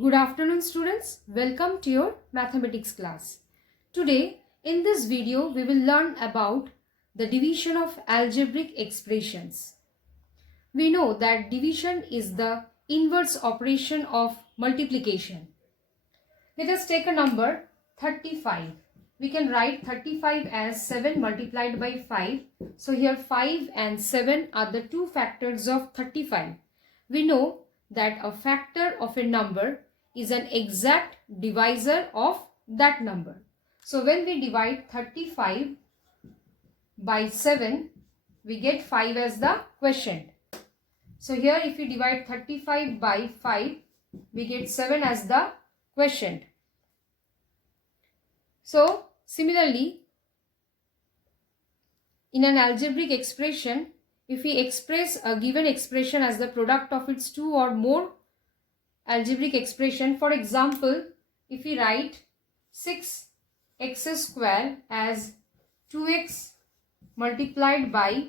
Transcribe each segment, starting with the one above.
Good afternoon students, welcome to your mathematics class. Today in this video we will learn about the division of algebraic expressions. We know that division is the inverse operation of multiplication. Let us take a number 35. We can write 35 as 7 multiplied by 5. So here 5 and 7 are the two factors of 35. We know that a factor of a number is an exact divisor of that number. So when we divide 35 by 7, we get 5 as the quotient. So here if we divide 35 by 5, we get 7 as the quotient. So similarly, in an algebraic expression, if we express a given expression as the product of its two or more algebraic expression, for example, if we write 6x square as 2x multiplied by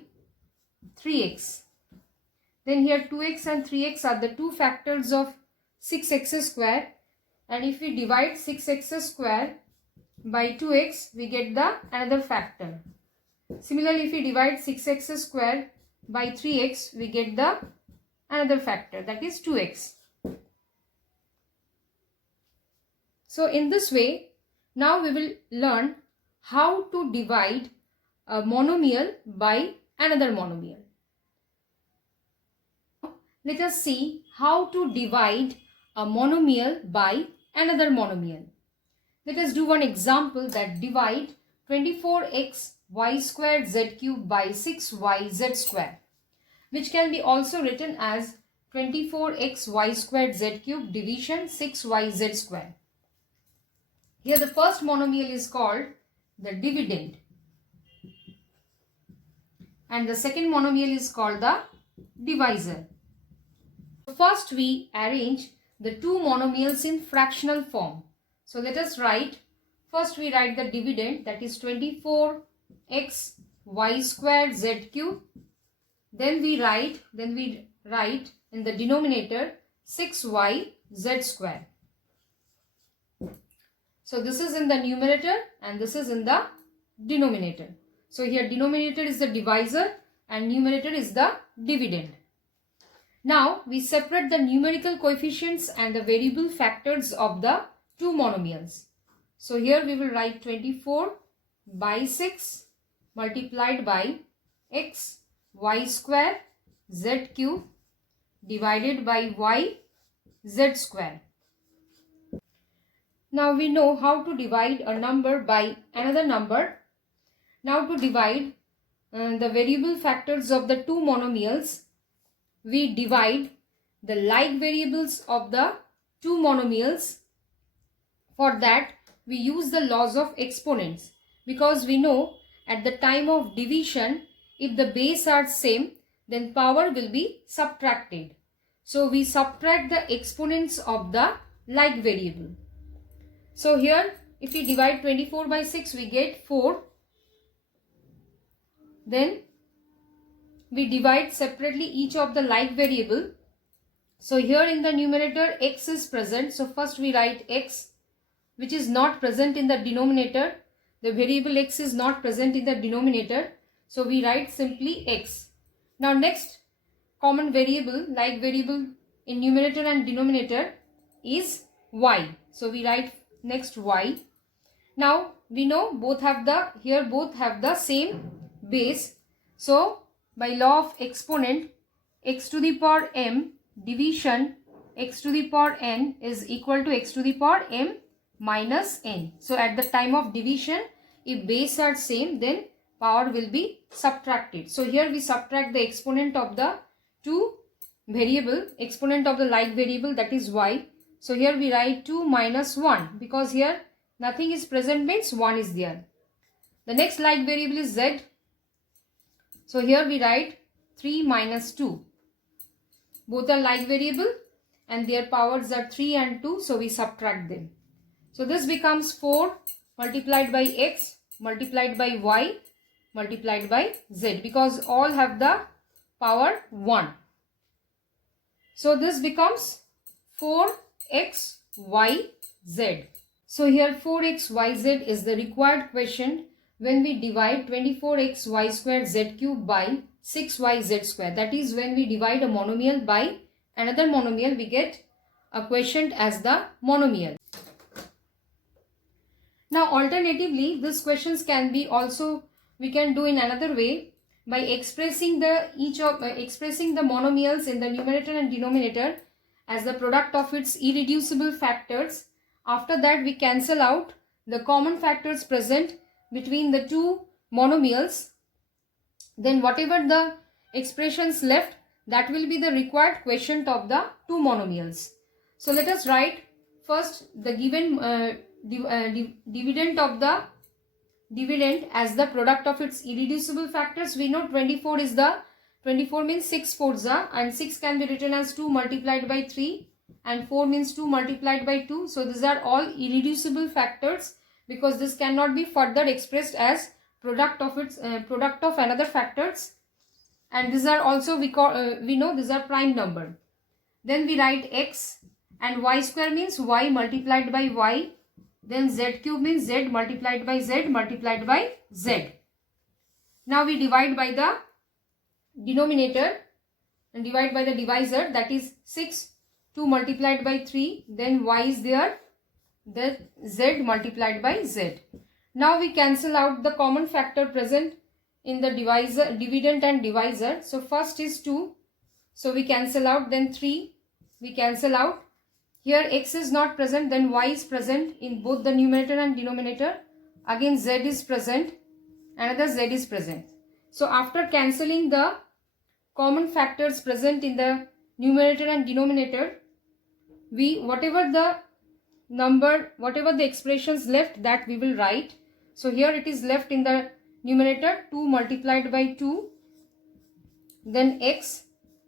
3x, then here 2x and 3x are the two factors of 6x square, and if we divide 6x square by 2x, we get the another factor. Similarly, if we divide 6x square by 3x, we get the another factor, that is 2x. So in this way, now we will learn how to divide a monomial by another monomial. Let us see how to divide a monomial by another monomial. Let us do one example, that divide 24x y squared z cube by 6y z square, which can be also written as 24x y squared z cube division 6y z square. Here the first monomial is called the dividend and the second monomial is called the divisor. First we arrange the two monomials in fractional form. So let us write, first we write the dividend, that is 24x y squared z cube. Then we write in the denominator 6y z square. So this is in the numerator and this is in the denominator. So here denominator is the divisor and numerator is the dividend. Now we separate the numerical coefficients and the variable factors of the two monomials. So here we will write 24 by 6 multiplied by x y square z cube divided by y z square. Now we know how to divide a number by another number. Now to divide the variable factors of the two monomials, we divide the like variables of the two monomials. For that we use the laws of exponents, because we know at the time of division, if the base are same, then power will be subtracted. So we subtract the exponents of the like variable. So here if we divide 24 by 6, we get 4. Then we divide separately each of the like variable. So here in the numerator x is present. So first we write x, which is not present in the denominator. The variable x is not present in the denominator. So we write simply x. Now next common variable, like variable in numerator and denominator, is y. So we write next y. Now we know both have the same base. So by law of exponent, x to the power m division x to the power n is equal to x to the power m minus n. So at the time of division, if base are same, then power will be subtracted. So here we subtract the exponent of the two variable, exponent of the like variable, that is y. So here we write 2 minus 1, because here nothing is present means 1 is there. The next like variable is z. So here we write 3 minus 2. Both are like variable and their powers are 3 and 2. So we subtract them. So this becomes 4 multiplied by x multiplied by y multiplied by z, because all have the power 1. So this becomes 4x y, z. So here 4x, y, z is the required quotient when we divide 24x, y square, z cube by 6y, z square. That is, when we divide a monomial by another monomial, we get a quotient as the monomial. Now alternatively, these questions can be also, we can do in another way by expressing the monomials in the numerator and denominator as the product of its irreducible factors. After that, we cancel out the common factors present between the two monomials. Then whatever the expressions left, that will be the required quotient of the two monomials. So let us write first the given dividend of the dividend as the product of its irreducible factors. We know 24 means 6 fours are, and 6 can be written as 2 multiplied by 3, and 4 means 2 multiplied by 2. So these are all irreducible factors, because this cannot be further expressed as product of another factors. And these are also, we know these are prime number. Then we write x, and y square means y multiplied by y. Then z cube means z multiplied by z multiplied by z. Now we divide by the denominator and divide by the divisor, that is 6, 2 multiplied by 3, then y is there, then z multiplied by z. Now we cancel out the common factor present in the dividend and divisor. So first is 2, so we cancel out, then 3, we cancel out. Here x is not present, then y is present in both the numerator and denominator. Again z is present, another z is present. So after cancelling the common factors present in the numerator and denominator, whatever the expressions left, that we will write. So here it is left in the numerator 2 multiplied by 2, then x,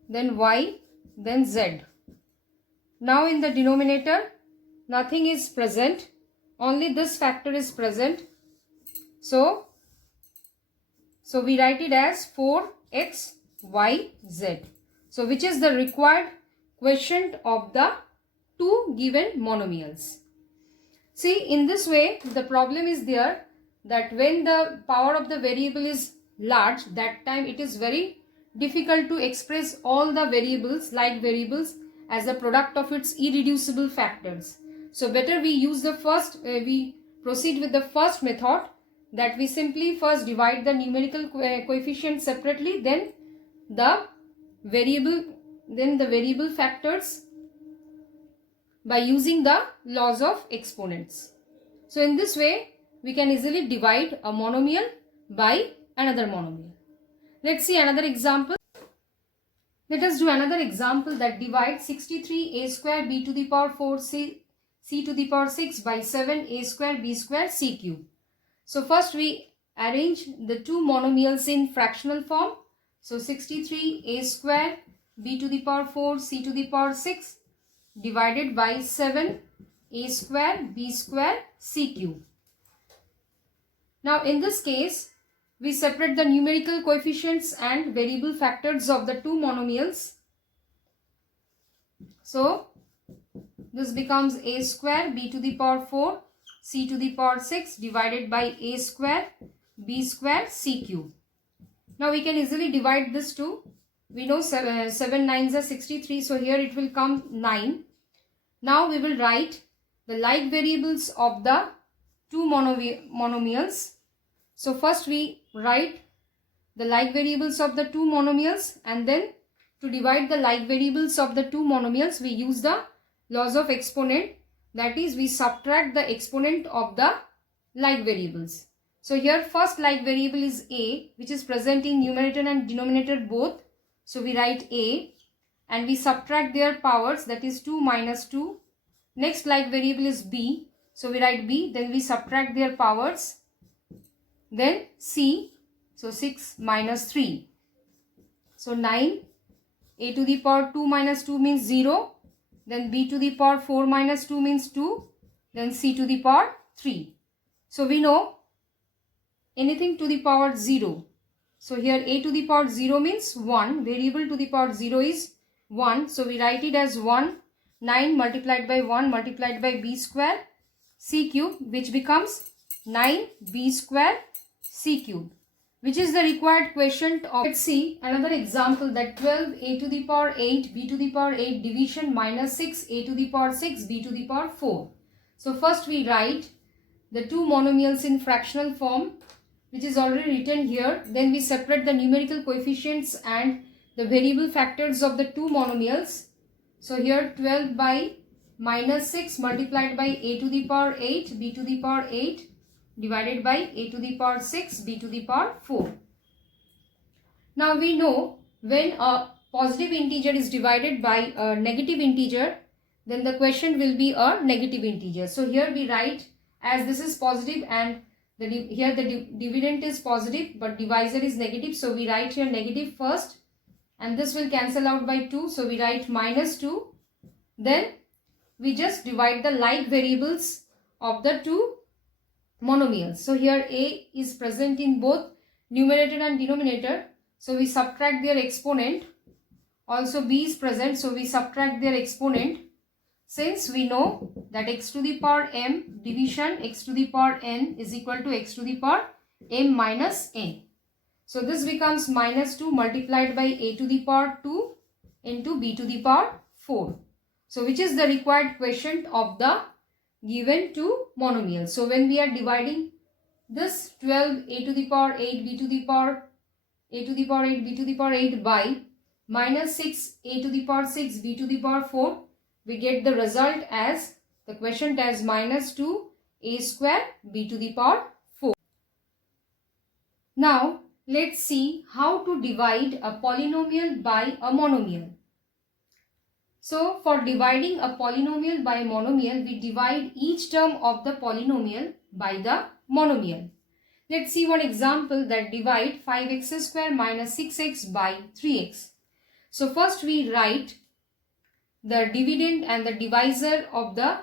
then y, then z. Now in the denominator, nothing is present, only this factor is present. So we write it as 4x, y, z. So which is the required quotient of the two given monomials. See, in this way, the problem is there that when the power of the variable is large, that time it is very difficult to express all the variables, like variables, as a product of its irreducible factors. So better we use the we proceed with the first method, that we simply first divide the numerical coefficient separately, then the variable factors by using the laws of exponents. So in this way, we can easily divide a monomial by another monomial. Let's see another example. Let us do another example that divides 63a square b to the power 4 c to the power 6 by 7a square b square c cube. So first we arrange the two monomials in fractional form. So 63a square b to the power 4 c to the power 6 divided by 7a square b square c cube. Now in this case, we separate the numerical coefficients and variable factors of the two monomials. So this becomes a square b to the power 4 c to the power 6 divided by a square b square c cube. Now we can easily divide this too. We know 7 nines are 63, so here it will come 9. Now we will write the like variables of the two monomials. So first we write the like variables of the two monomials, and then to divide the like variables of the two monomials, we use the laws of exponent. That is, we subtract the exponent of the like variables. So here first like variable is a, which is present in numerator and denominator both. So we write a and we subtract their powers, that is 2 minus 2. Next like variable is b. So we write b, then we subtract their powers. Then c, so 6 minus 3. So 9, a to the power 2 minus 2 means 0. Then b to the power 4 minus 2 means 2. Then c to the power 3. So we know anything to the power 0. So here a to the power 0 means 1. Variable to the power 0 is 1. So we write it as 1. 9 multiplied by 1 multiplied by b square c cube, which becomes 9b square c cube, which is the required quotient of. Let's see another example, that 12 a to the power 8 b to the power 8 division minus 6 a to the power 6 b to the power 4. So first we write the two monomials in fractional form, which is already written here. Then we separate the numerical coefficients and the variable factors of the two monomials. So here 12 by minus 6 multiplied by a to the power 8 b to the power 8 divided by a to the power 6 b to the power 4. Now we know when a positive integer is divided by a negative integer, then the quotient will be a negative integer. So here we write, as this is positive and here the dividend is positive but divisor is negative, so we write here negative first, and this will cancel out by 2, so we write minus 2. Then we just divide the like variables of the two monomials. So here a is present in both numerator and denominator, so we subtract their exponent. Also b is present, so we subtract their exponent. Since we know that x to the power m division x to the power n is equal to x to the power m minus n. So this becomes minus 2 multiplied by a to the power 2 into b to the power 4. So which is the required quotient of the given two monomials. So when we are dividing this 12 a to the power 8 b to the power a to the power 8 b to the power 8 by minus 6 a to the power 6 b to the power 4, we get the result as the quotient as minus 2 a square b to the power 4. Now let's see how to divide a polynomial by a monomial. So for dividing a polynomial by a monomial, we divide each term of the polynomial by the monomial. Let's see one example, that divide 5x square minus 6x by 3x. So first we write the dividend and the divisor of the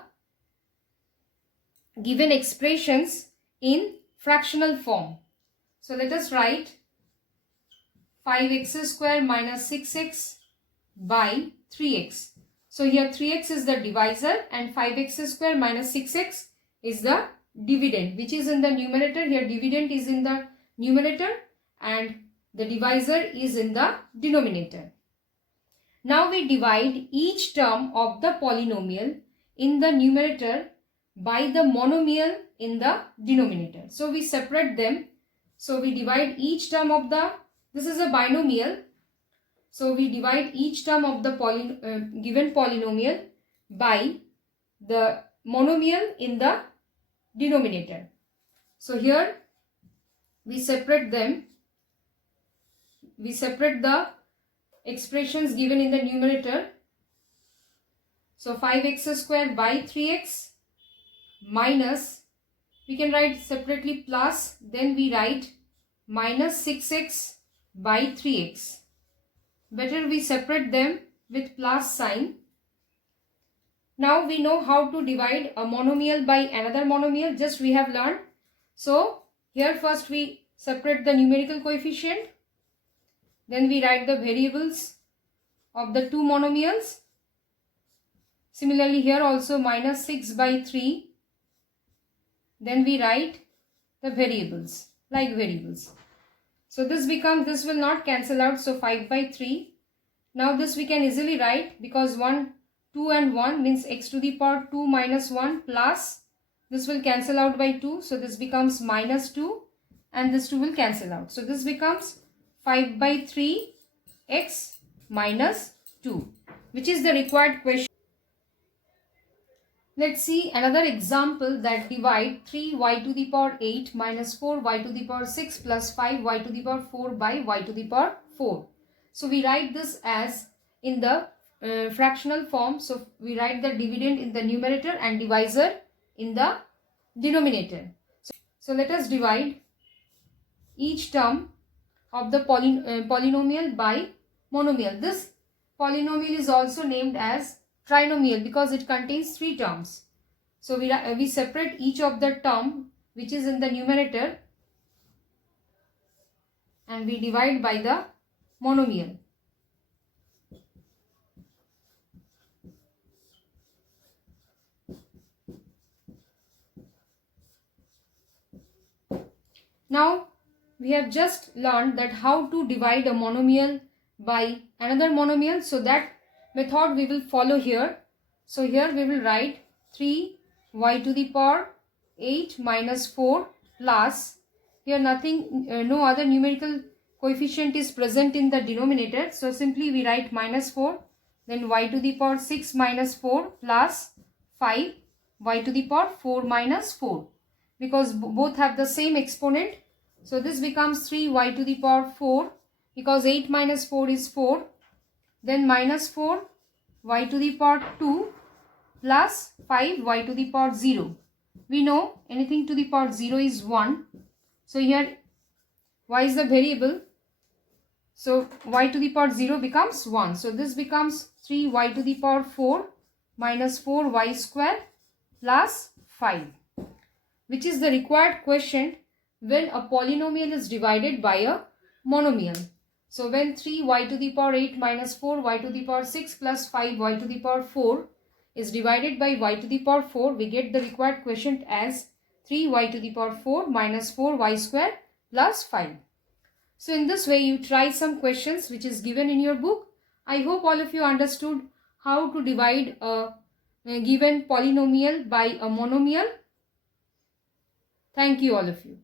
given expressions in fractional form. So let us write 5x square minus 6x by 3x. So here 3x is the divisor and 5x square minus 6x is the dividend, which is in the numerator. Here dividend is in the numerator and the divisor is in the denominator. Now we divide each term of the polynomial in the numerator by the monomial in the denominator. So we separate them. So we divide each term of the, this is a binomial. So we divide each term of the given polynomial by the monomial in the denominator. So here we separate them. We separate the expressions given in the numerator. So 5x square by 3x minus, we can write separately plus, then we write minus 6x by 3x. Better we separate them with plus sign. Now we know how to divide a monomial by another monomial, just we have learned. So here first we separate the numerical coefficient. Then we write the variables of the two monomials. Similarly here also minus 6 by 3. Then we write the variables, like variables. So this becomes, this will not cancel out, so 5 by 3. Now this we can easily write, because 1, 2 and 1 means x to the power 2 minus 1 plus, this will cancel out by 2. So this becomes minus 2 and this 2 will cancel out. So this becomes 5 by 3 x minus 2, which is the required question. Let's see another example, that divide 3y to the power 8 minus 4y to the power 6 plus 5y to the power 4 by y to the power 4. So we write this as in the fractional form. So we write the dividend in the numerator and divisor in the denominator. So let us divide each term of the polynomial by monomial. This polynomial is also named as trinomial because it contains 3 terms. So we separate each of the term which is in the numerator and we divide by the monomial. Now we have just learned that how to divide a monomial by another monomial. So that method we will follow here. So here we will write 3y to the power 8 minus 4 plus, here nothing, no other numerical coefficient is present in the denominator. So simply we write minus 4, then y to the power 6 minus 4 plus 5 y to the power 4 minus 4. Because both have the same exponent. So this becomes 3y to the power 4, because 8 minus 4 is 4. Then minus 4 y to the power 2 plus 5 y to the power 0. We know anything to the power 0 is 1. So here y is the variable. So y to the power 0 becomes 1. So this becomes 3y to the power 4 minus 4y square plus 5, which is the required quotient when a polynomial is divided by a monomial. So when 3y to the power 8 minus 4y to the power 6 plus 5y to the power 4 is divided by y to the power 4, we get the required quotient as 3y to the power 4 minus 4y square plus 5. So in this way you try some questions which is given in your book. I hope all of you understood how to divide a given polynomial by a monomial. Thank you all of you.